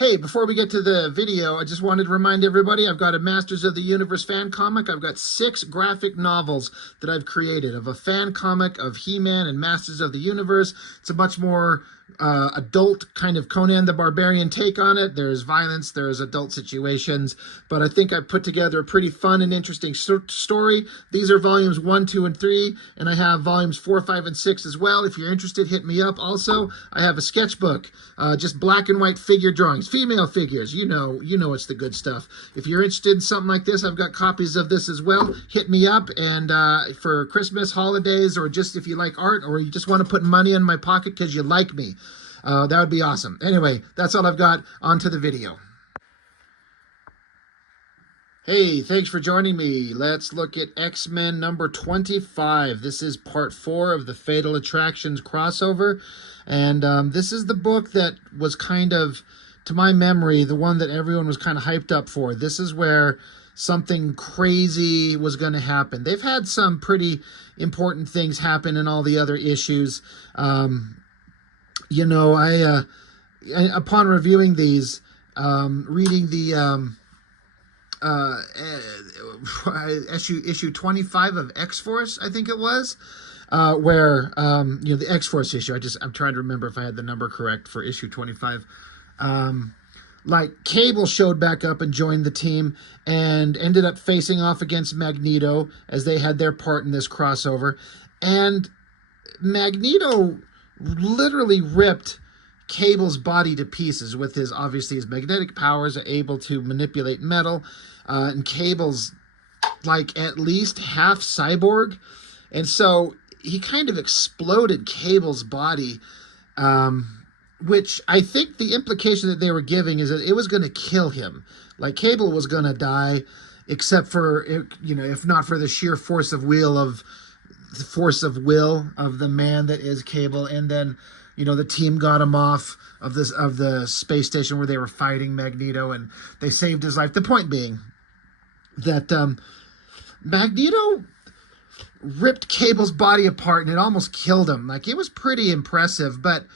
Hey, before we get to the video, I just wanted to remind everybody I've got a Masters of the Universe fan comic. I've got 6 graphic novels that I've created of a fan comic of He-Man and Masters of the Universe. It's a much more adult kind of Conan the Barbarian take on it. There's violence, there's adult situations, but I think I've put together a pretty fun and interesting story. These are volumes 1, 2, and 3, and I have volumes 4, 5, and 6 as well. If you're interested, hit me up. Also, I have a sketchbook, just black and white figure drawings, female figures. You know it's the good stuff. If you're interested in something like this, I've got copies of this as well. Hit me up, and for Christmas, holidays, or just if you like art, or you just want to put money in my pocket because you like me, that would be awesome. Anyway, that's all I've got. On to the video. Hey, thanks for joining me. Let's look at X-Men number 25. This is part 4 of the Fatal Attractions crossover. And this is the book that was kind of, to my memory, the one that everyone was kind of hyped up for. This is where something crazy was going to happen. They've had some pretty important things happen in all the other issues. Upon reviewing these, reading the issue 25 of X-Force, I think it was, where the X-Force issue. I'm trying to remember if I had the number correct for issue 25. Like Cable showed back up and joined the team and ended up facing off against Magneto as they had their part in this crossover, and Magneto literally ripped Cable's body to pieces with his magnetic powers, are able to manipulate metal, and Cable's like at least half cyborg, and so he kind of exploded Cable's body, which I think the implication that they were giving is that it was going to kill him. Like Cable was going to die, except for, if not for the sheer force of will of the man that is Cable. And then, the team got him off of the space station where they were fighting Magneto, and they saved his life. The point being that Magneto ripped Cable's body apart and it almost killed him. Like, it was pretty impressive, but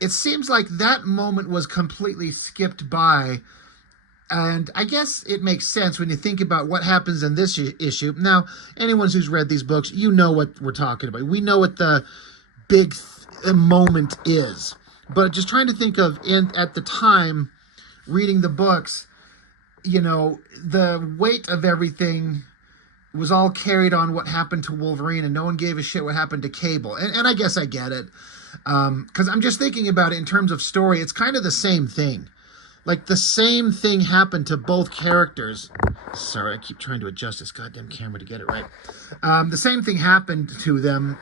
it seems like that moment was completely skipped by. And I guess it makes sense when you think about what happens in this issue. Now, anyone who's read these books, you know what we're talking about. We know what the big moment is. But just trying to think of, at the time, reading the books, the weight of everything was all carried on what happened to Wolverine, and no one gave a shit what happened to Cable. And I guess I get it. Because I'm just thinking about it in terms of story. It's kind of the same thing. Like, the same thing happened to both characters. Sorry, I keep trying to adjust this goddamn camera to get it right. The same thing happened to them,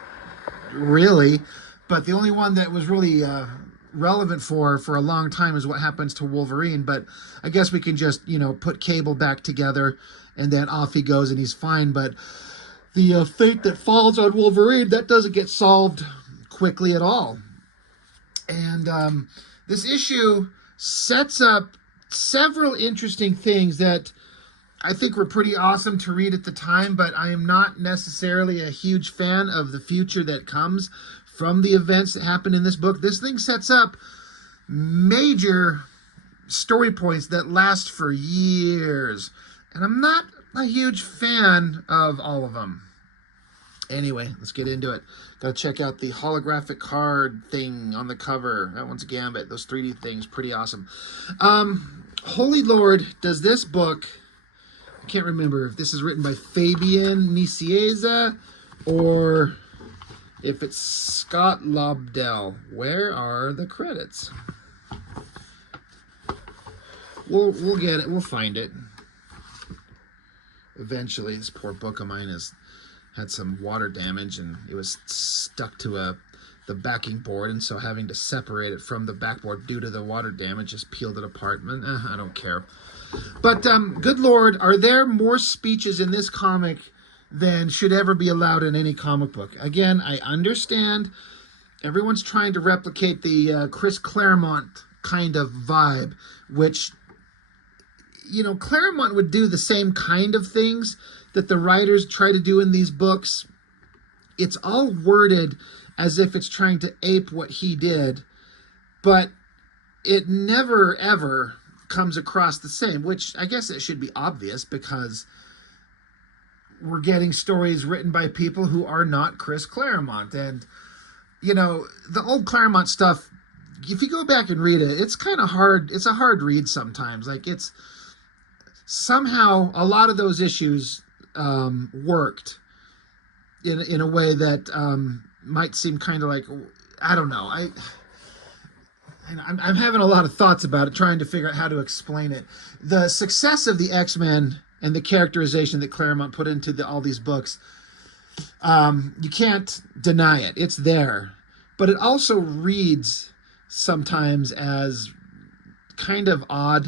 really. But the only one that was really relevant for a long time is what happens to Wolverine. But I guess we can just, put Cable back together, and then off he goes and he's fine. But the fate that falls on Wolverine, that doesn't get solved quickly at all. And this issue sets up several interesting things that I think were pretty awesome to read at the time, but I am not necessarily a huge fan of the future that comes from the events that happen in this book. This thing sets up major story points that last for years, and I'm not a huge fan of all of them. Anyway, let's get into it. Gotta check out the holographic card thing on the cover. That one's Gambit. Those 3D things, pretty awesome. Holy Lord, does this book... I can't remember if this is written by Fabian Nicieza or if it's Scott Lobdell. Where are the credits? We'll get it. We'll find it. Eventually, this poor book of mine has had some water damage, and it was stuck to the backing board, and so having to separate it from the backboard due to the water damage just peeled it apart. I don't care. But good Lord, are there more speeches in this comic than should ever be allowed in any comic book? Again, I understand everyone's trying to replicate the Chris Claremont kind of vibe, which, Claremont would do the same kind of things that the writers try to do in these books. It's all worded as if it's trying to ape what he did, but it never, ever comes across the same, which I guess it should be obvious because we're getting stories written by people who are not Chris Claremont. And, you know, the old Claremont stuff, if you go back and read it, it's kind of hard. It's a hard read sometimes. Like, it's somehow a lot of those issues worked in a way that might seem kind of like, I don't know. I'm having a lot of thoughts about it, trying to figure out how to explain it. The success of the X-Men and the characterization that Claremont put into all these books, you can't deny it. It's there. But it also reads sometimes as kind of odd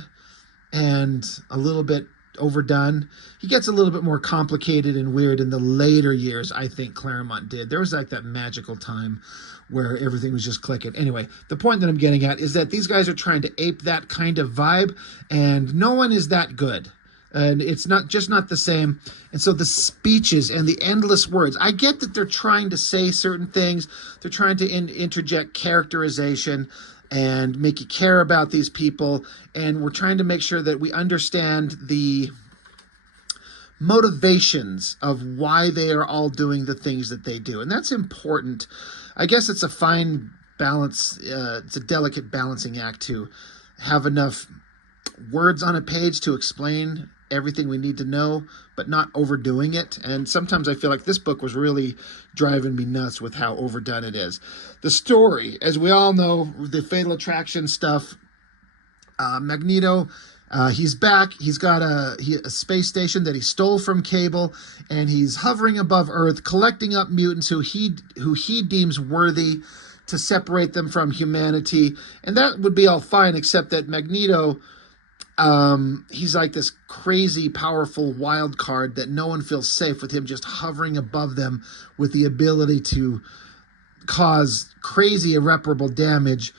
and a little bit overdone. He gets a little bit more complicated and weird in the later years, I think Claremont did. There was like that magical time where everything was just clicking. Anyway, the point that I'm getting at is that these guys are trying to ape that kind of vibe, and no one is that good. And it's not the same. And so the speeches and the endless words, I get that they're trying to say certain things. They're trying to interject characterization and make you care about these people. And we're trying to make sure that we understand the motivations of why they are all doing the things that they do. And that's important. I guess it's a fine balance. It's a delicate balancing act to have enough words on a page to explain everything we need to know, but not overdoing it. And sometimes I feel like this book was really driving me nuts with how overdone it is. The story, as we all know, the Fatal Attraction stuff, Magneto, he's back. He's got a space station that he stole from Cable, and he's hovering above Earth, collecting up mutants who he deems worthy to separate them from humanity. And that would be all fine, except that Magneto, he's like this crazy, powerful wild card that no one feels safe with him just hovering above them with the ability to cause crazy, irreparable damage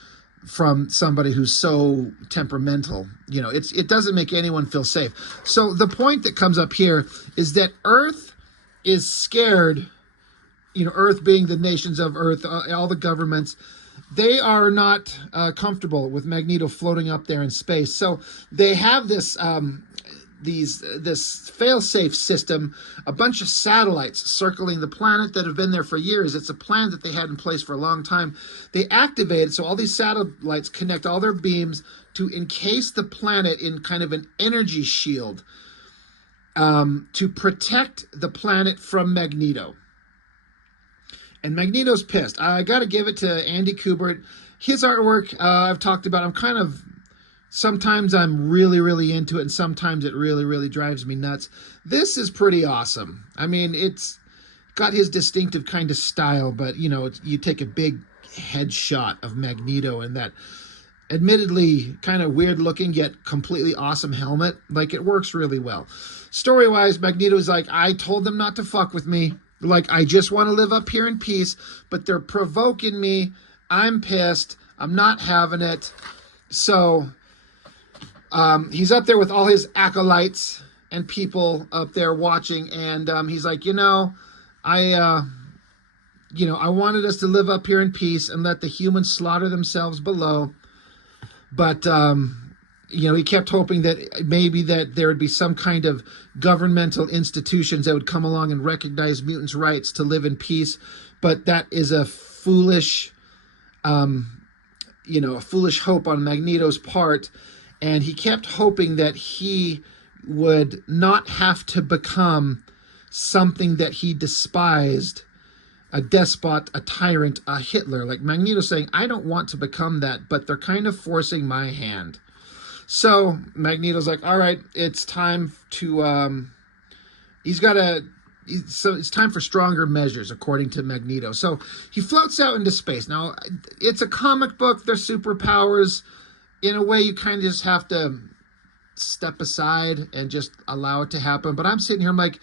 from somebody who's so temperamental. You know, it doesn't make anyone feel safe. So the point that comes up here is that Earth is scared, you know, Earth being the nations of Earth, all the governments, they are not comfortable with Magneto floating up there in space. So they have this this fail-safe system, a bunch of satellites circling the planet that have been there for years. It's a plan that they had in place for a long time. They activate it, so all these satellites connect all their beams to encase the planet in kind of an energy shield to protect the planet from Magneto. And Magneto's pissed. I got to give it to Andy Kubert. His artwork, I've talked about. Sometimes I'm really, really into it, and sometimes it really, really drives me nuts. This is pretty awesome. I mean, it's got his distinctive kind of style, but, you know, you take a big headshot of Magneto and that admittedly kind of weird-looking yet completely awesome helmet. Like, it works really well. Story-wise, Magneto's like, I told them not to fuck with me. Like, I just want to live up here in peace, but they're provoking me. I'm pissed. I'm not having it. So he's up there with all his acolytes and people up there watching, and he's like, I wanted us to live up here in peace and let the humans slaughter themselves below. But he kept hoping that maybe that there would be some kind of governmental institutions that would come along and recognize mutants' rights to live in peace. But that is a foolish, foolish hope on Magneto's part. And he kept hoping that he would not have to become something that he despised, a despot, a tyrant, a Hitler. Like Magneto saying, I don't want to become that, but they're kind of forcing my hand. So Magneto's like, all right, it's time to, it's time for stronger measures, according to Magneto. So he floats out into space. Now, it's a comic book. They're superpowers. In a way, you kind of just have to step aside and just allow it to happen. But I'm sitting here, I'm like,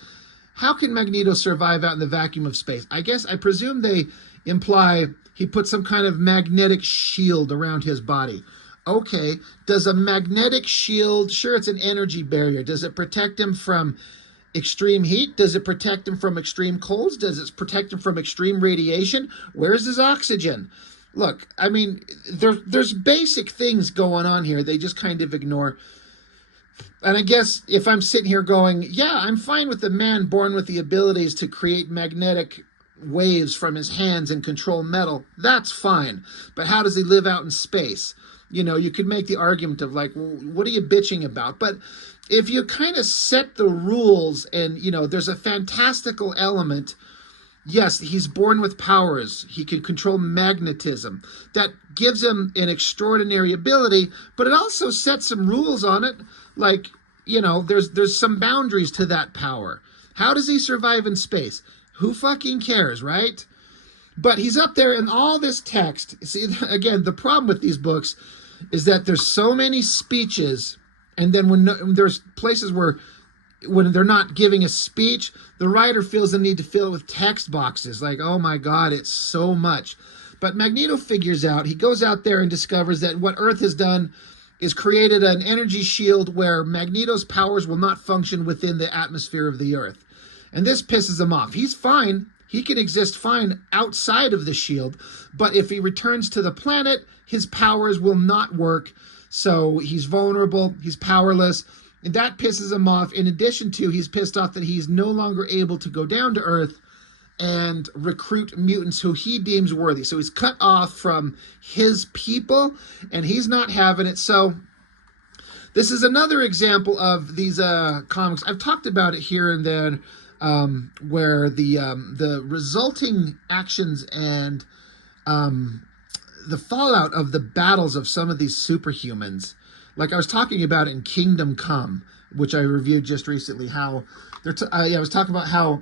how can Magneto survive out in the vacuum of space? I presume they imply he put some kind of magnetic shield around his body. Okay, does a magnetic shield, sure, it's an energy barrier. Does it protect him from extreme heat? Does it protect him from extreme colds? Does it protect him from extreme radiation? Where's his oxygen? look, I mean, there's basic things going on here they just kind of ignore. And I guess if I'm sitting here going, yeah, I'm fine with the man born with the abilities to create magnetic waves from his hands and control metal, that's fine. But how does he live out in space? You know, you could make the argument of like, well, what are you bitching about? But if you kind of set the rules and, you know, there's a fantastical element. Yes, he's born with powers. He can control magnetism. That gives him an extraordinary ability, but it also sets some rules on it. Like, you know, there's some boundaries to that power. How does he survive in space? Who fucking cares, right? But he's up there in all this text. See, again, the problem with these books is that there's so many speeches, and then when there's places where when they're not giving a speech, the writer feels the need to fill it with text boxes. Like, oh my God, it's so much. But Magneto figures out, he goes out there and discovers that what Earth has done is created an energy shield where Magneto's powers will not function within the atmosphere of the Earth. And this pisses him off. He's fine. He can exist fine outside of the shield. But if he returns to the planet, his powers will not work. So he's vulnerable. He's powerless. And that pisses him off. In addition to, he's pissed off that he's no longer able to go down to Earth and recruit mutants who he deems worthy. So he's cut off from his people, and he's not having it. So this is another example of these comics. I've talked about it here and then, where the resulting actions and the fallout of the battles of some of these superhumans. Like I was talking about in Kingdom Come, which I reviewed just recently, how I was talking about how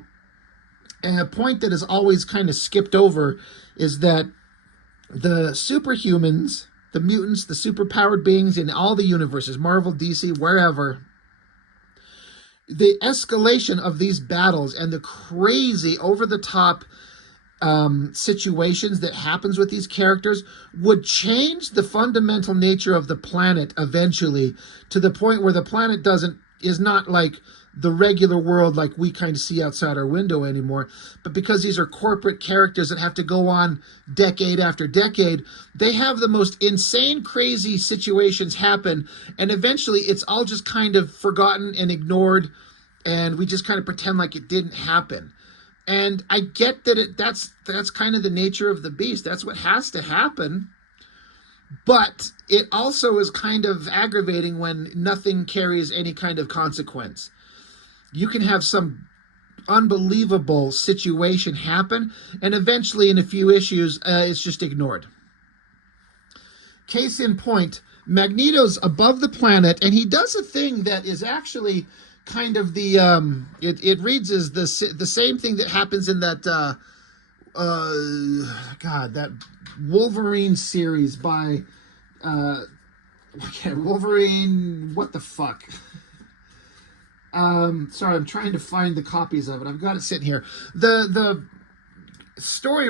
a point that is always kind of skipped over is that the superhumans, the mutants, the superpowered beings in all the universes, Marvel, DC, wherever, the escalation of these battles and the crazy over-the-top situations that happens with these characters would change the fundamental nature of the planet eventually, to the point where the planet is not like the regular world like we kind of see outside our window anymore. But because these are corporate characters that have to go on decade after decade, they have the most insane, crazy situations happen, and eventually it's all just kind of forgotten and ignored, and we just kind of pretend like it didn't happen. And I get that that's kind of the nature of the beast. That's what has to happen. But it also is kind of aggravating when nothing carries any kind of consequence. You can have some unbelievable situation happen, and eventually in a few issues, it's just ignored. Case in point, Magneto's above the planet, and he does a thing that is actually kind of the it reads as the same thing that happens in that that Wolverine series by Wolverine, what the fuck. Sorry, I'm trying to find the copies of it. I've got it sitting here. The story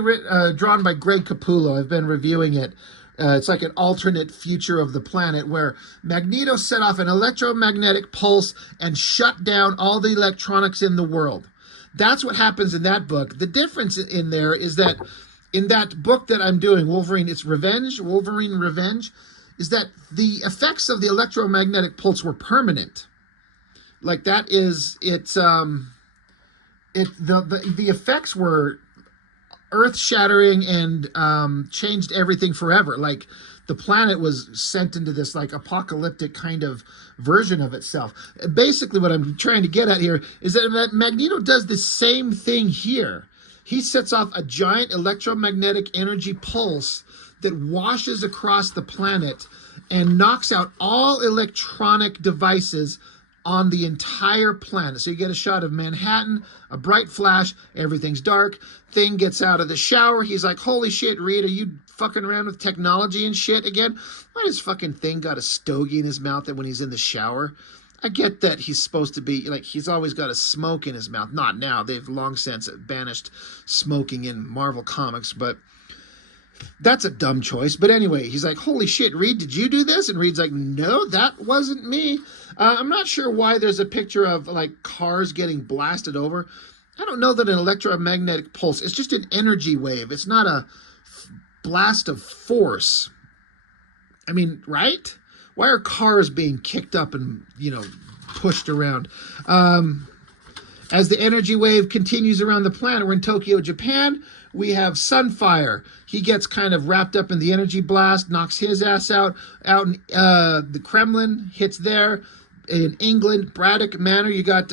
drawn by Greg Capullo. I've been reviewing it. It's like an alternate future of the planet where Magneto set off an electromagnetic pulse and shut down all the electronics in the world. That's what happens in that book. The difference in there is that in that book that I'm doing, Wolverine Revenge, is that the effects of the electromagnetic pulse were permanent. Like that is, the effects were earth-shattering and changed everything forever. Like the planet was sent into this like apocalyptic kind of version of itself. Basically what I'm trying to get at here is that Magneto does the same thing here. He sets off a giant electromagnetic energy pulse that washes across the planet and knocks out all electronic devices on the entire planet. So you get a shot of Manhattan, a bright flash, everything's dark. Thing gets out of the shower. He's like, holy shit, Reed, are you fucking around with technology and shit again? Why does fucking Thing got a stogie in his mouth when he's in the shower? I get that he's supposed to be, like, he's always got a smoke in his mouth. Not now. They've long since banished smoking in Marvel Comics, but that's a dumb choice. But anyway, he's like, holy shit, Reed, did you do this? And Reed's like, no, that wasn't me. I'm not sure why there's a picture of, like, cars getting blasted over. I don't know that an electromagnetic pulse, it's just an energy wave. It's not a blast of force. I mean, right? Why are cars being kicked up and, pushed around? As the energy wave continues around the planet, we're in Tokyo, Japan. We have Sunfire. He gets kind of wrapped up in the energy blast, knocks his ass out. Out in the Kremlin, hits there. In England, Braddock Manor, you got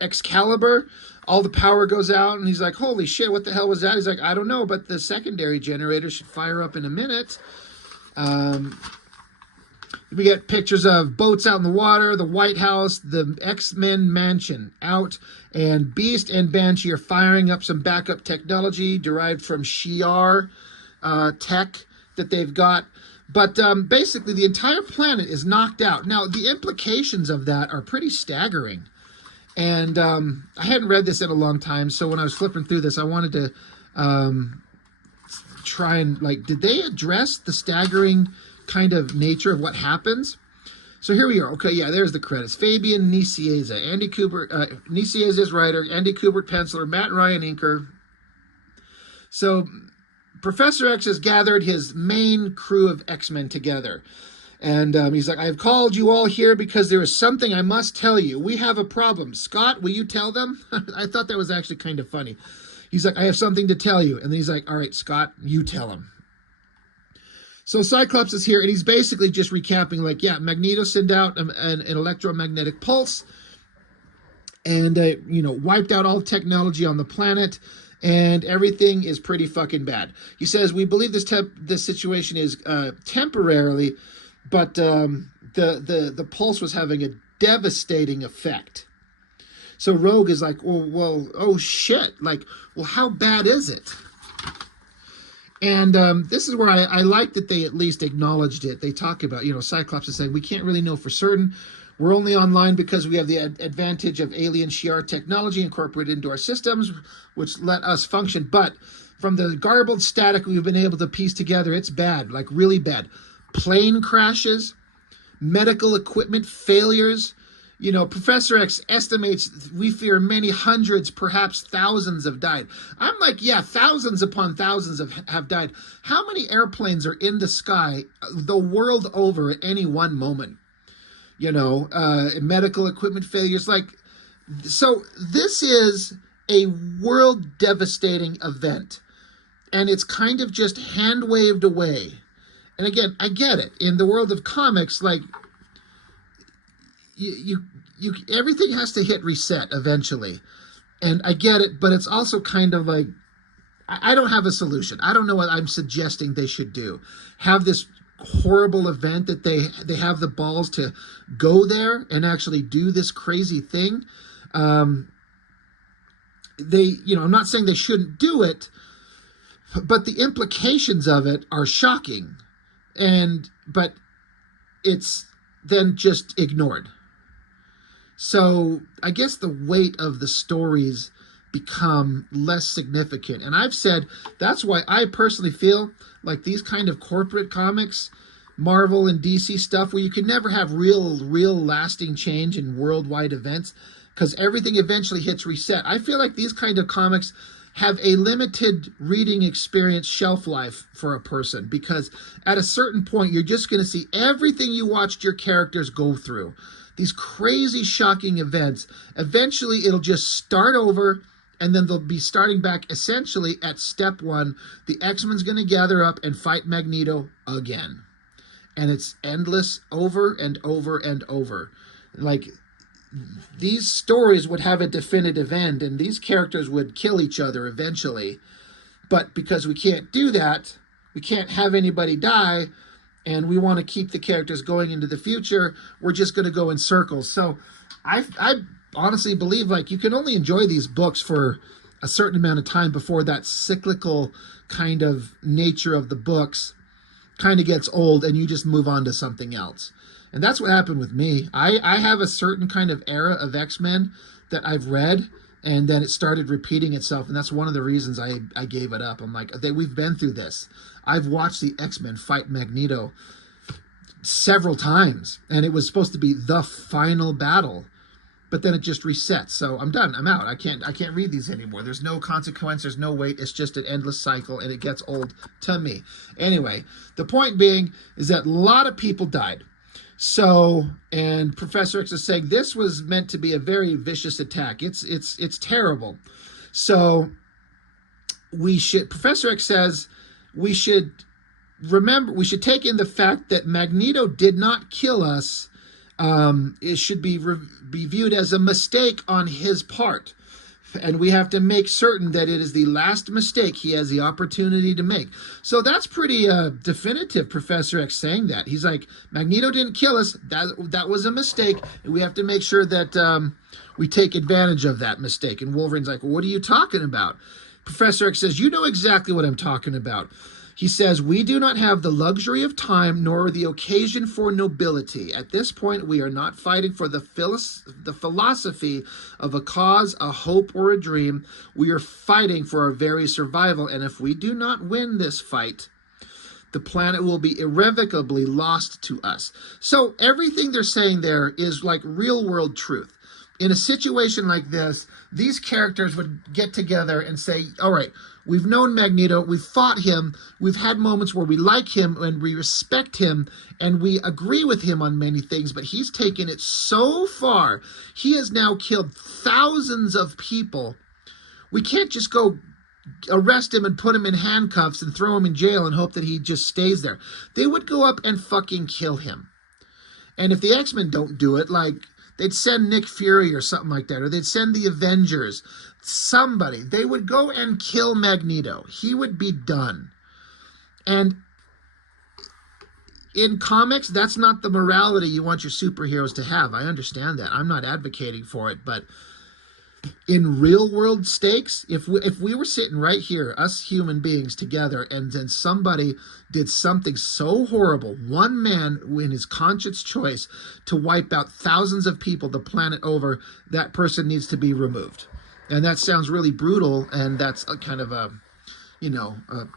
Excalibur. All the power goes out, and he's like, holy shit, what the hell was that? He's like, I don't know, but the secondary generator should fire up in a minute. We get pictures of boats out in the water, the White House, the Xmen mansion out, and Beast and Banshee are firing up some backup technology derived from Shi'ar tech that they've got. But basically, the entire planet is knocked out. Now, the implications of that are pretty staggering. And I hadn't read this in a long time, so when I was flipping through this, I wanted to try and, did they address the staggering kind of nature of what happens? So here we are. Okay, yeah, there's the credits. Fabian Nicieza, Andy Kubert, Nicieza's writer, Andy Kubert penciler, Matt Ryan inker. So Professor X has gathered his main crew of X-Men together. And he's like, I've called you all here because there is something I must tell you. We have a problem. Scott, will you tell them? I thought that was actually kind of funny. He's like, I have something to tell you. And then he's like, all right, Scott, you tell him. So Cyclops is here, and he's basically just recapping, Magneto sent out an electromagnetic pulse and, wiped out all technology on the planet, and everything is pretty fucking bad. He says, we believe this situation is temporarily, but the pulse was having a devastating effect. So Rogue is like, well, oh shit. How bad is it? And this is where I like that they at least acknowledged it. They talk about, Cyclops is saying, we can't really know for certain. We're only online because we have the advantage of alien Shi'ar technology incorporated into our systems, which let us function. But from the garbled static we've been able to piece together, it's bad, really bad. Plane crashes, medical equipment failures. Professor X estimates we fear many hundreds, perhaps thousands have died. I'm like, yeah, thousands upon thousands have died. How many airplanes are in the sky the world over at any one moment? Medical equipment failures. So this is a world devastating event. And it's kind of just hand waved away. And again, I get it. In the world of comics, you everything has to hit reset eventually. And I get it, but it's also kind of I don't have a solution. I don't know what I'm suggesting they should do. Have this horrible event that they have the balls to go there and actually do this crazy thing. I'm not saying they shouldn't do it, but the implications of it are shocking. But it's then just ignored. So I guess the weight of the stories become less significant. And I've said that's why I personally feel like these kind of corporate comics, Marvel and DC stuff, where you can never have real lasting change in worldwide events because everything eventually hits reset. I feel like these kind of comics have a limited reading experience shelf life for a person, because at a certain point, you're just going to see everything you watched your characters go through. These crazy, shocking events. Eventually, it'll just start over, and then they'll be starting back essentially at step one. The X-Men's going to gather up and fight Magneto again. And it's endless, over and over and over. These stories would have a definitive end, and these characters would kill each other eventually. But because we can't do that, we can't have anybody die, and we want to keep the characters going into the future, we're just going to go in circles. So I honestly believe you can only enjoy these books for a certain amount of time before that cyclical kind of nature of the books kind of gets old and you just move on to something else. And that's what happened with me. I have a certain kind of era of X-Men that I've read, and then it started repeating itself, and that's one of the reasons I gave it up. I'm like, we've been through this. I've watched the X-Men fight Magneto several times, and it was supposed to be the final battle. but then it just resets. So I'm done. I'm out. I can't read these anymore. There's no consequence. There's no wait. It's just an endless cycle, and it gets old to me. Anyway, the point being is that a lot of people died. So, and Professor X is saying this was meant to be a very vicious attack. It's terrible. So Professor X says we should take in the fact that Magneto did not kill us. It should be viewed as a mistake on his part. And we have to make certain that it is the last mistake he has the opportunity to make. So that's pretty definitive, Professor X saying that. He's like, Magneto didn't kill us. That was a mistake. And we have to make sure that we take advantage of that mistake. And Wolverine's like, well, what are you talking about? Professor X says, you know exactly what I'm talking about. He says, we do not have the luxury of time nor the occasion for nobility. At this point, we are not fighting for the philosophy of a cause, a hope, or a dream. We are fighting for our very survival. And if we do not win this fight, the planet will be irrevocably lost to us. So everything they're saying there is like real world truth. In a situation like this, these characters would get together and say, all right, we've known Magneto, we've fought him, we've had moments where we like him and we respect him and we agree with him on many things, but he's taken it so far. He has now killed thousands of people. We can't just go arrest him and put him in handcuffs and throw him in jail and hope that he just stays there. They would go up and fucking kill him. And if the X-Men don't do it, like, they'd send Nick Fury or something like that, or they'd send the Avengers, somebody. They would go and kill Magneto. He would be done. And in comics, that's not the morality you want your superheroes to have. I understand that. I'm not advocating for it, but in real world stakes, if we were sitting right here, us human beings together, and then somebody did something so horrible, one man in his conscious choice to wipe out thousands of people the planet over, that person needs to be removed. And that sounds really brutal, and that's a kind of a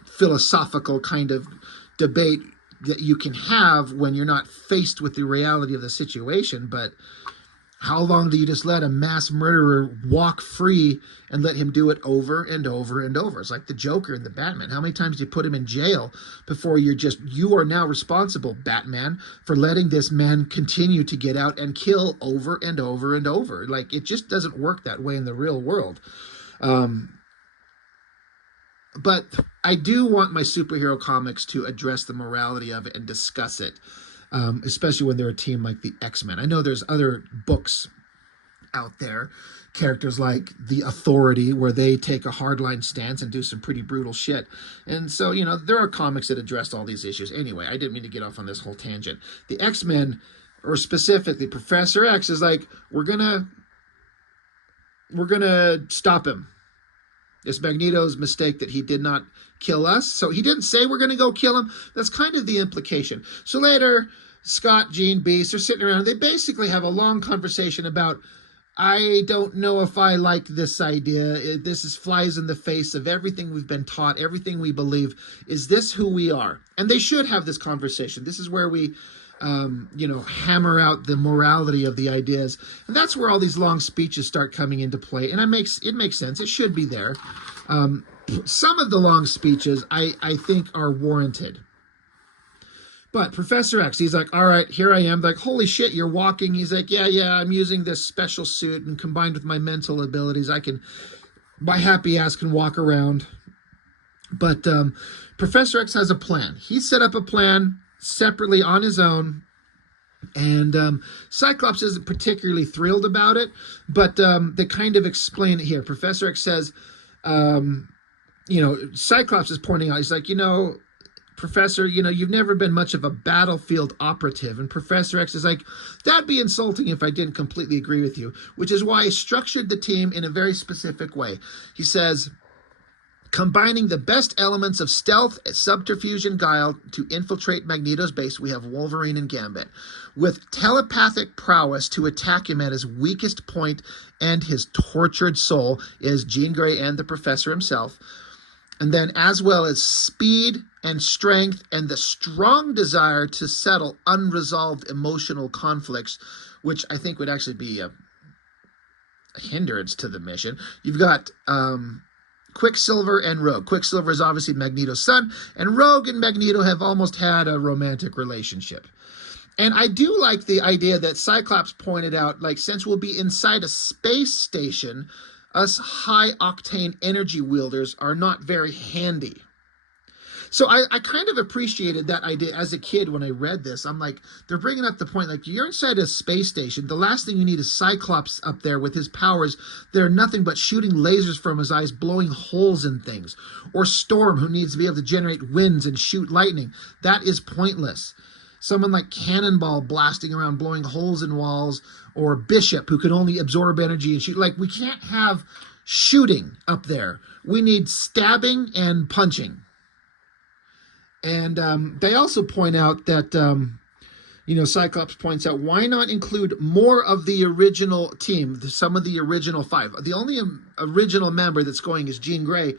philosophical kind of debate that you can have when you're not faced with the reality of the situation. But how long do you just let a mass murderer walk free and let him do it over and over and over? It's like the Joker in the Batman. How many times do you put him in jail before you are now responsible, Batman, for letting this man continue to get out and kill over and over and over? Like, it just doesn't work that way in the real world. But I do want my superhero comics to address the morality of it and discuss it. Especially when they're a team like the X-Men. I know there's other books out there, characters like the Authority, where they take a hardline stance and do some pretty brutal shit. And so, there are comics that address all these issues. Anyway, I didn't mean to get off on this whole tangent. The X-Men, or specifically Professor X, is like, we're gonna stop him. It's Magneto's mistake that he did not kill us. So he didn't say we're going to go kill him. That's kind of the implication. So later, Scott, Jean, Beast are sitting around. They basically have a long conversation about, I don't know if I like this idea. This flies in the face of everything we've been taught, everything we believe. Is this who we are? And they should have this conversation. This is where we hammer out the morality of the ideas. And that's where all these long speeches start coming into play. And it makes sense. It should be there. Some of the long speeches I think are warranted. But Professor X, he's like, all right, here I am. Like, holy shit, you're walking. He's like, yeah, I'm using this special suit, and combined with my mental abilities, my happy ass can walk around. But Professor X has a plan. He set up a plan separately on his own, and Cyclops isn't particularly thrilled about it, but they kind of explain it here. Professor X says, Cyclops is pointing out, he's like, Professor, you've never been much of a battlefield operative. And Professor X is like, that'd be insulting if I didn't completely agree with you, which is why I structured the team in a very specific way. He says, combining the best elements of stealth, subterfuge, and guile to infiltrate Magneto's base, we have Wolverine and Gambit. With telepathic prowess to attack him at his weakest point and his tortured soul is Jean Grey and the Professor himself. And then as well as speed and strength and the strong desire to settle unresolved emotional conflicts, which I think would actually be hindrance to the mission. You've got Quicksilver and Rogue. Quicksilver is obviously Magneto's son, and Rogue and Magneto have almost had a romantic relationship. And I do like the idea that Cyclops pointed out, like, since we'll be inside a space station, us high-octane energy wielders are not very handy. So I kind of appreciated that idea as a kid when I read this. I'm like, they're bringing up the point, like, you're inside a space station. The last thing you need is Cyclops up there with his powers. They're nothing but shooting lasers from his eyes, blowing holes in things. Or Storm, who needs to be able to generate winds and shoot lightning. That is pointless. Someone like Cannonball blasting around, blowing holes in walls. Or Bishop, who can only absorb energy and shoot. Like, we can't have shooting up there. We need stabbing and punching. And they also point out that, Cyclops points out, why not include more of the original team, some of the original 5? The only original member that's going is Jean Grey.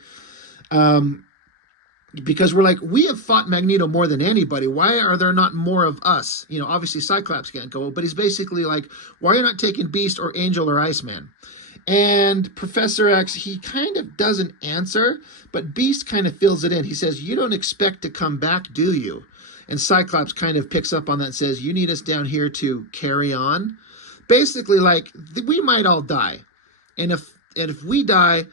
Because we're like, we have fought Magneto more than anybody. Why are there not more of us? Obviously Cyclops can't go, but he's basically like, why are you not taking Beast or Angel or Iceman? And Professor X, he kind of doesn't answer, but Beast kind of fills it in. He says, you don't expect to come back, do you? And Cyclops kind of picks up on that and says, you need us down here to carry on. Basically, like, we might all die. And if we die,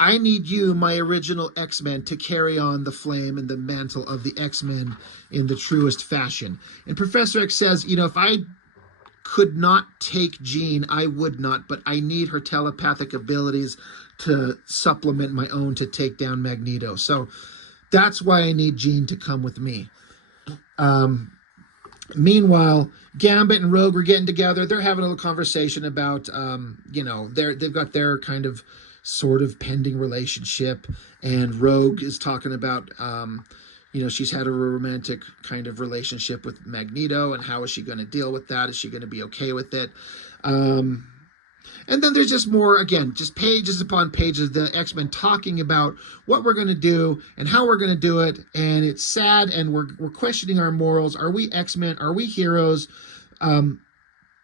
I need you, my original X-Men, to carry on the flame and the mantle of the X-Men in the truest fashion. And Professor X says, if I could not take Jean, I would not, but I need her telepathic abilities to supplement my own to take down Magneto. So that's why I need Jean to come with me. Meanwhile, Gambit and Rogue are getting together. They're having a little conversation about, they've got their kind of sort of pending relationship, and Rogue is talking about, she's had a romantic kind of relationship with Magneto, and how is she going to deal with that? Is she going to be okay with it? And then there's just more, again, just pages upon pages, the X-Men talking about what we're going to do and how we're going to do it. And it's sad, and we're questioning our morals. Are we X-Men? Are we heroes?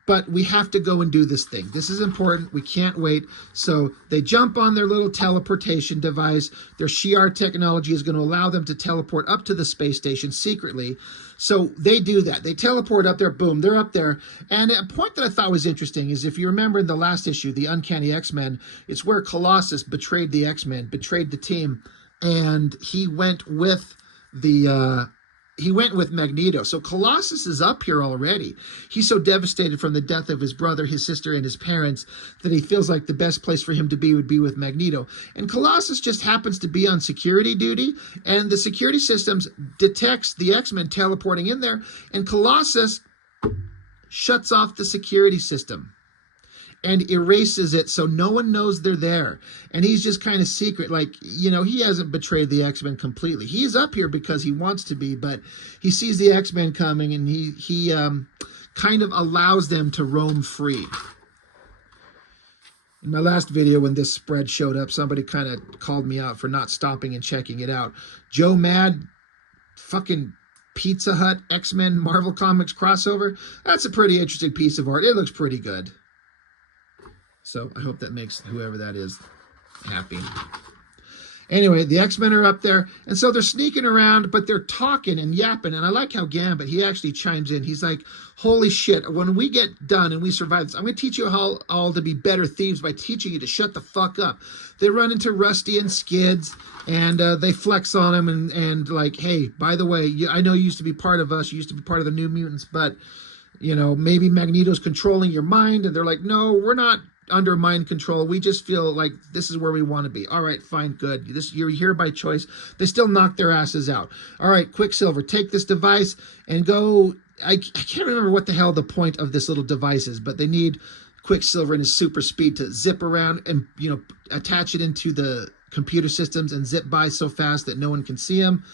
But we have to go and do this thing. This is important. We can't wait. So they jump on their little teleportation device. Their Shi'ar technology is going to allow them to teleport up to the space station secretly. So they do that. They teleport up there. Boom, they're up there. And a point that I thought was interesting is, if you remember in the last issue, the Uncanny X-Men, it's where Colossus betrayed the X-Men, betrayed the team, and he went with Magneto. So Colossus is up here already. He's so devastated from the death of his brother, his sister, and his parents that he feels like the best place for him to be would be with Magneto. And Colossus just happens to be on security duty, and the security systems detects the X-Men teleporting in there, and Colossus shuts off the security system and erases it so no one knows they're there. And he's just kind of secret, like, he hasn't betrayed the X-Men completely. He's up here because he wants to be, but he sees the X-Men coming, and he kind of allows them to roam free. In my last video, when this spread showed up, somebody kind of called me out for not stopping and checking it out. Joe Mad, fucking Pizza Hut, X-Men, Marvel Comics crossover. That's a pretty interesting piece of art. It looks pretty good. So I hope that makes whoever that is happy. Anyway, the X-Men are up there, and so they're sneaking around, but they're talking and yapping, and I like how Gambit, he actually chimes in. He's like, holy shit, when we get done and we survive this, I'm going to teach you all to be better thieves by teaching you to shut the fuck up. They run into Rusty and Skids, and they flex on him, and like, hey, by the way, I know you used to be part of us, you used to be part of the New Mutants, but, maybe Magneto's controlling your mind, and they're like, no, we're not under mind control. We just feel like this is where we want to be. All right, fine, good. You're here by choice. They still knock their asses out. All right, Quicksilver, take this device and go. I can't remember what the hell the point of this little device is, but they need Quicksilver and his super speed to zip around and, attach it into the computer systems and zip by so fast that no one can see him.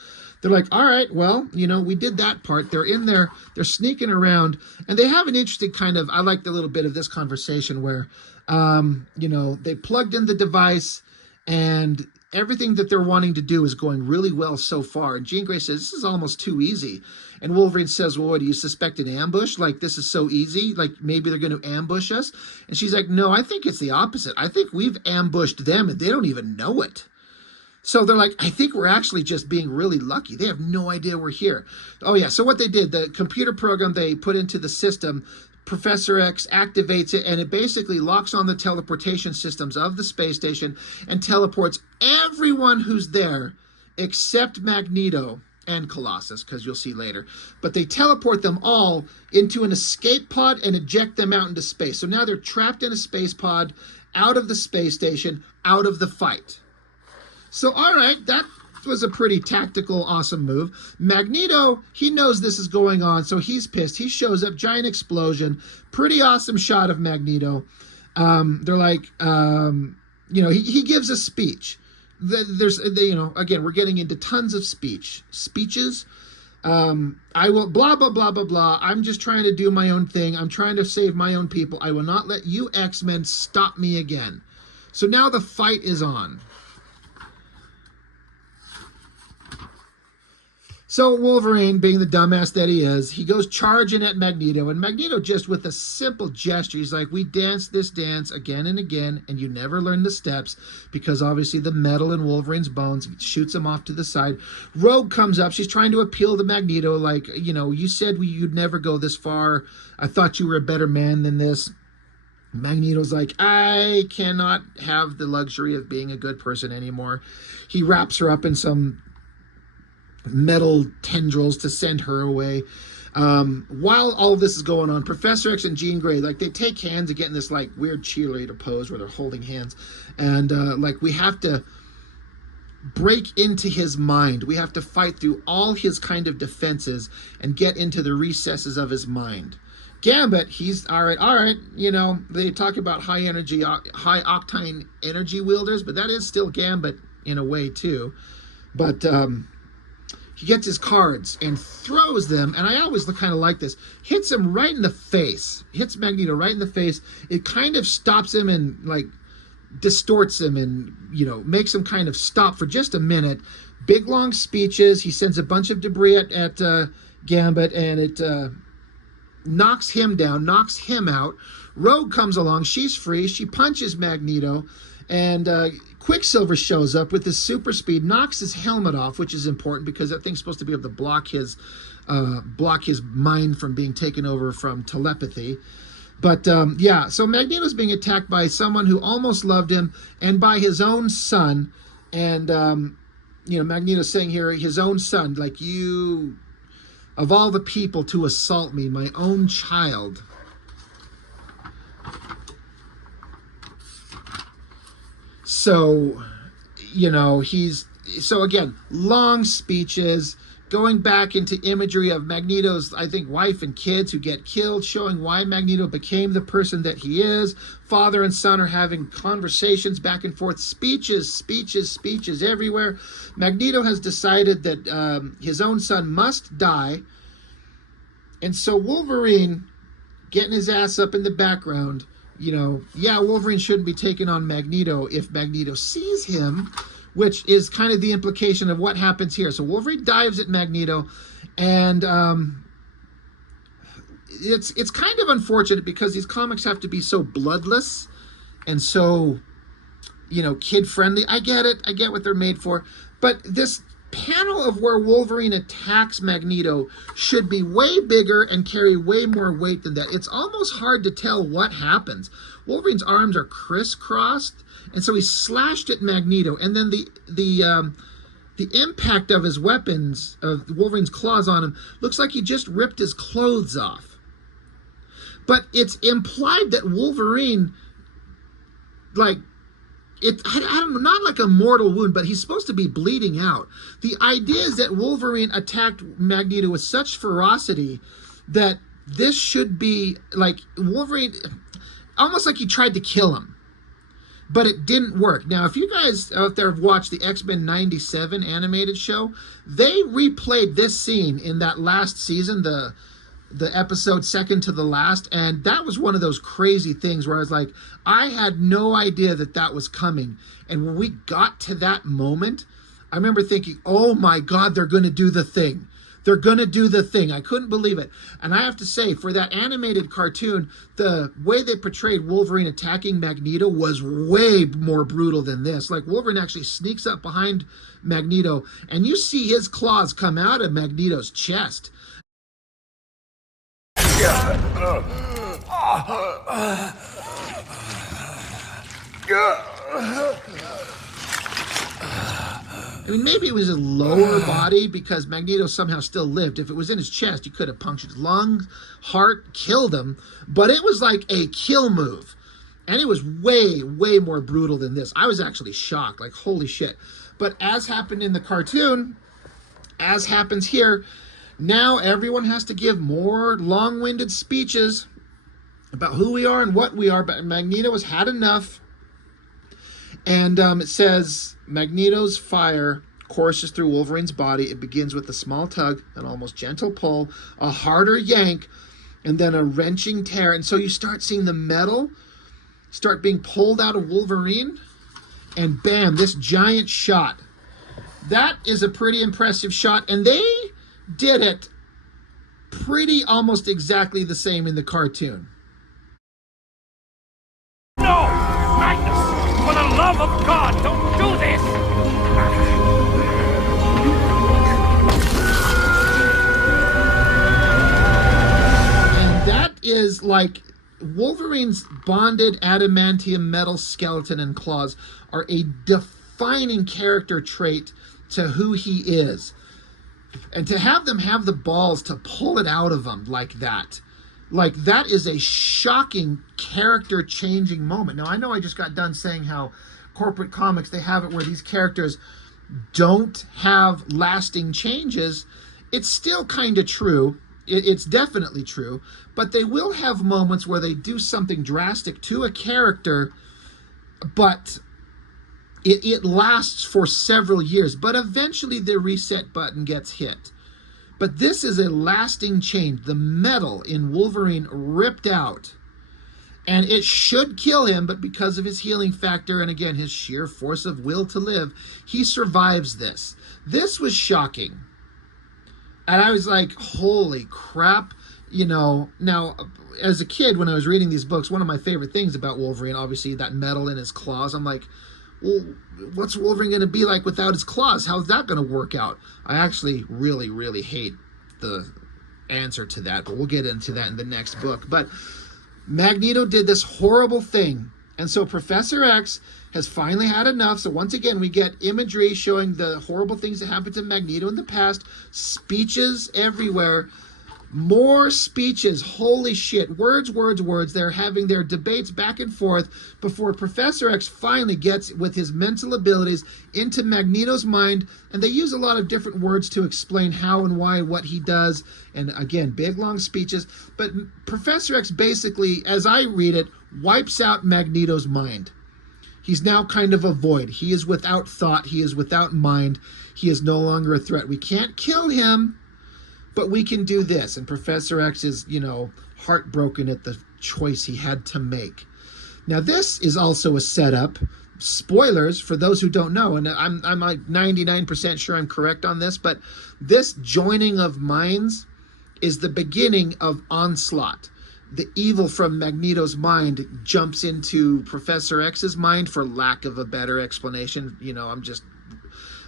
They're like, all right, well, we did that part. They're in there, they're sneaking around, and they have an interesting kind of, I like the little bit of this conversation where, they plugged in the device, and everything that they're wanting to do is going really well so far. And Jean Grey says, this is almost too easy. And Wolverine says, well, what, do you suspect an ambush? Like, this is so easy? Like, maybe they're going to ambush us? And she's like, no, I think it's the opposite. I think we've ambushed them and they don't even know it. So they're like, I think we're actually just being really lucky. They have no idea we're here. Oh, yeah. So what they did, the computer program they put into the system, Professor X activates it, and it basically locks on the teleportation systems of the space station and teleports everyone who's there except Magneto and Colossus, because you'll see later. But they teleport them all into an escape pod and eject them out into space. So now they're trapped in a space pod, out of the space station, out of the fight. So, all right, that was a pretty tactical, awesome move. Magneto, he knows this is going on, so he's pissed. He shows up, giant explosion, pretty awesome shot of Magneto. They're like, he gives a speech. Again, we're getting into tons of speeches. I will blah, blah, blah, blah, blah. I'm just trying to do my own thing. I'm trying to save my own people. I will not let you X-Men stop me again. So now the fight is on. So Wolverine, being the dumbass that he is, he goes charging at Magneto, and Magneto just with a simple gesture, he's like, we danced this dance again and again, and you never learn the steps, because obviously the metal in Wolverine's bones shoots him off to the side. Rogue comes up, she's trying to appeal to Magneto, like, you said you'd never go this far, I thought you were a better man than this. Magneto's like, I cannot have the luxury of being a good person anymore. He wraps her up in some metal tendrils to send her away. While all of this is going on, Professor X and Jean Grey, like, they take hands and get in this like weird cheerleader pose where they're holding hands, and we have to break into his mind. We have to fight through all his kind of defenses and get into the recesses of his mind. Gambit, he's all right. They talk about high octane energy wielders, but that is still Gambit in a way too. But he gets his cards and throws them, and I always kind of like this. Hits him right in the face. Hits Magneto right in the face. It kind of stops him and like distorts him and makes him kind of stop for just a minute. Big long speeches. He sends a bunch of debris at Gambit, and it knocks him down, knocks him out. Rogue comes along. She's free. She punches Magneto, and Quicksilver shows up with his super speed, knocks his helmet off, which is important because that thing's supposed to be able to block his mind from being taken over from telepathy. But so Magneto's being attacked by someone who almost loved him and by his own son. And Magneto's saying here, his own son, like, you, of all the people to assault me, my own child. So, again, long speeches, going back into imagery of Magneto's, I think, wife and kids who get killed, showing why Magneto became the person that he is. Father and son are having conversations back and forth, speeches everywhere. Magneto has decided that his own son must die. And so Wolverine, getting his ass up in the background, Wolverine shouldn't be taking on Magneto if Magneto sees him, which is kind of the implication of what happens here. So Wolverine dives at Magneto, and it's kind of unfortunate because these comics have to be so bloodless and so, kid-friendly. I get it. I get what they're made for. But this panel of where Wolverine attacks Magneto should be way bigger and carry way more weight than that. It's almost hard to tell what happens. Wolverine's arms are crisscrossed, and so he's slashed at Magneto, and then the impact of his weapons, of Wolverine's claws on him, looks like he just ripped his clothes off. But it's implied that Wolverine, I don't know, not like a mortal wound, but he's supposed to be bleeding out. The idea is that Wolverine attacked Magneto with such ferocity that this should be like Wolverine, almost like he tried to kill him, but it didn't work. Now, if you guys out there have watched the Xmen 97 animated show, they replayed this scene in that last season, the the episode second to the last, and that was one of those crazy things where I was like, I had no idea that that was coming. And when we got to that moment, I remember thinking, oh my God, they're going to do the thing. They're going to do the thing. I couldn't believe it. And I have to say, for that animated cartoon, the way they portrayed Wolverine attacking Magneto was way more brutal than this. Like, Wolverine actually sneaks up behind Magneto, and you see his claws come out of Magneto's chest. I mean, maybe it was his lower body because Magneto somehow still lived. If it was in his chest, you could have punctured his lungs, heart, killed him. But it was like a kill move. And it was way, way more brutal than this. I was actually shocked, like, holy shit. But as happened in the cartoon, as happens here, now everyone has to give more long-winded speeches about who we are and what we are. But Magneto has had enough. And it says, Magneto's fire courses through Wolverine's body. It begins with a small tug, an almost gentle pull, a harder yank, and then a wrenching tear. And so you start seeing the metal start being pulled out of Wolverine. And bam, this giant shot. That is a pretty impressive shot. And they did it pretty almost exactly the same in the cartoon. No! Magnus! For the love of God, don't do this! And that is like Wolverine's bonded adamantium metal skeleton and claws are a defining character trait to who he is. And to have them have the balls to pull it out of him like that is a shocking character-changing moment. Now, I know I just got done saying how corporate comics, they have it where these characters don't have lasting changes. It's still kind of true. It's definitely true. But they will have moments where they do something drastic to a character, but it lasts for several years. But eventually the reset button gets hit. But this is a lasting change. The metal in Wolverine ripped out. And it should kill him, but because of his healing factor and, again, his sheer force of will to live, he survives this. This was shocking. And I was like, holy crap. You know, now, as a kid, when I was reading these books, one of my favorite things about Wolverine, obviously, that metal in his claws, I'm like, well, what's Wolverine going to be like without his claws? How's that going to work out? I actually really, really hate the answer to that, but we'll get into that in the next book. But Magneto did this horrible thing, and so Professor X has finally had enough. So once again, we get imagery showing the horrible things that happened to Magneto in the past, speeches everywhere. More speeches, holy shit, words, words, words. They're having their debates back and forth before Professor X finally gets, with his mental abilities, into Magneto's mind, and they use a lot of different words to explain how and why, what he does, and again, big, long speeches. But Professor X basically, as I read it, wipes out Magneto's mind. He's now kind of a void. He is without thought. He is without mind. He is no longer a threat. We can't kill him, but we can do this. And Professor X is, you know, heartbroken at the choice he had to make. Now, this is also a setup. Spoilers for those who don't know, and I'm like 99% sure I'm correct on this, but this joining of minds is the beginning of Onslaught. The evil from Magneto's mind jumps into Professor X's mind, for lack of a better explanation. You know,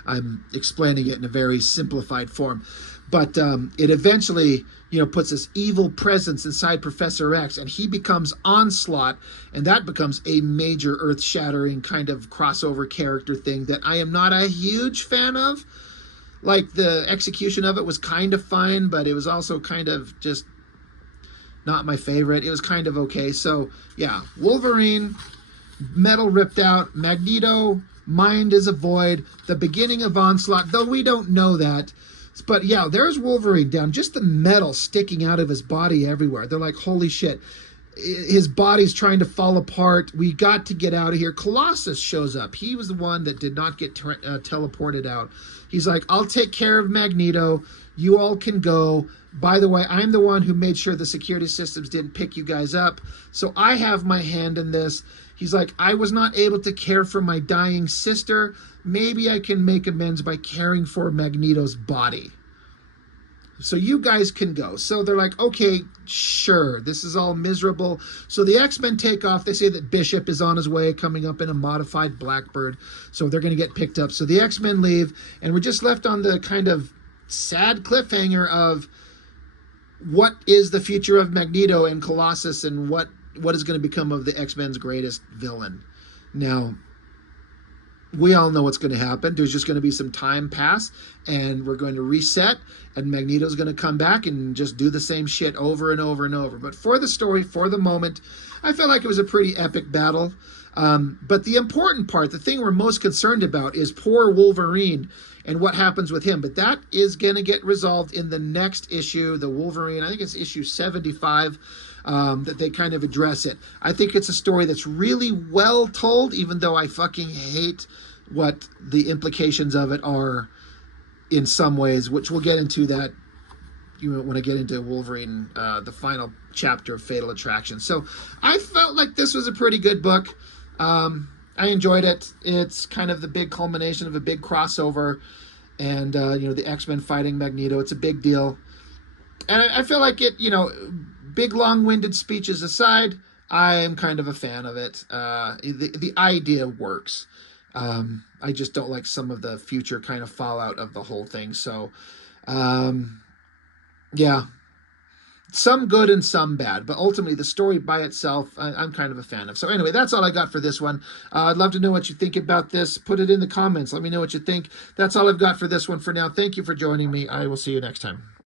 I'm explaining it in a very simplified form. But it eventually, you know, puts this evil presence inside Professor X, and he becomes Onslaught, and that becomes a major earth-shattering kind of crossover character thing that I am not a huge fan of. Like, the execution of it was kind of fine, but it was also kind of just not my favorite. It was kind of okay. So, yeah, Wolverine, metal ripped out, Magneto, mind is a void, the beginning of Onslaught, though we don't know that. But yeah, there's Wolverine down, just the metal sticking out of his body everywhere. They're like, holy shit, his body's trying to fall apart. We got to get out of here. Colossus shows up. He was the one that did not get teleported out. He's like, I'll take care of Magneto. You all can go. By the way, I'm the one who made sure the security systems didn't pick you guys up. So I have my hand in this. He's like, I was not able to care for my dying sister. Maybe I can make amends by caring for Magneto's body. So you guys can go. So they're like, okay, sure. This is all miserable. So the X-Men take off. They say that Bishop is on his way, coming up in a modified Blackbird. So they're going to get picked up. So the X-Men leave, and we're just left on the kind of sad cliffhanger of what is the future of Magneto and Colossus, and what is going to become of the X-Men's greatest villain. Now, we all know what's going to happen. There's just going to be some time pass, and we're going to reset, and Magneto's going to come back and just do the same shit over and over and over. But for the story, for the moment, I felt like it was a pretty epic battle. But the important part, the thing we're most concerned about, is poor Wolverine and what happens with him. But that is going to get resolved in the next issue, the Wolverine, I think it's issue 75, that they kind of address it. I think it's a story that's really well told, even though I fucking hate what the implications of it are in some ways, which we'll get into that when I get into Wolverine, the final chapter of Fatal Attraction. So I felt like this was a pretty good book. I enjoyed it. It's kind of the big culmination of a big crossover, and the X-Men fighting Magneto. It's a big deal, and I feel like it. Big long-winded speeches aside, I am kind of a fan of it. The idea works. I just don't like some of the future kind of fallout of the whole thing. So, yeah. Some good and some bad, but ultimately the story by itself, I'm kind of a fan of. So anyway, that's all I got for this one. I'd love to know what you think about this. Put it in the comments. Let me know what you think. That's all I've got for this one for now. Thank you for joining me. I will see you next time.